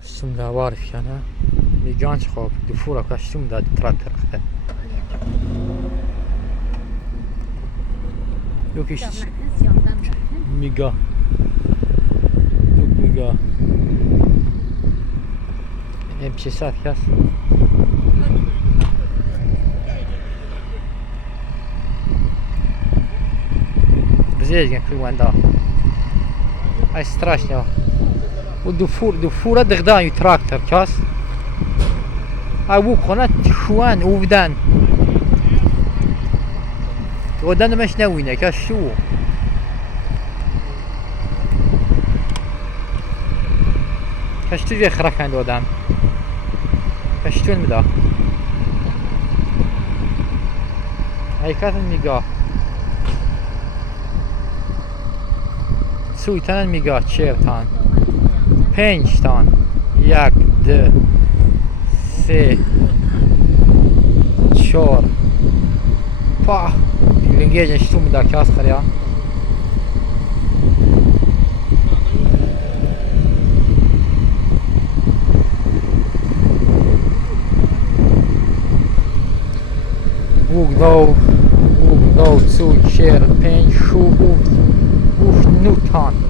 Kostüm de var yani. Bir genç خواب دفورا kostüm de traktör خده. Yok iş. Miga. Yok miga. Hemşe saat yaz. Бзезген клюванда. Ай страшно. У дуфура дغدان трактор کاس. او کنه شوان اوودن. ودن مش نوینه کاس شو. کاش تو خرکند ودن. کاش تو میدا. ای کاتن میگه. سویتن میگه چهرتان. 5 تان 1 2 3 4 پا لنگیجن شتو میده که از خریا وگ دو 2 4 5 6 7 9 تان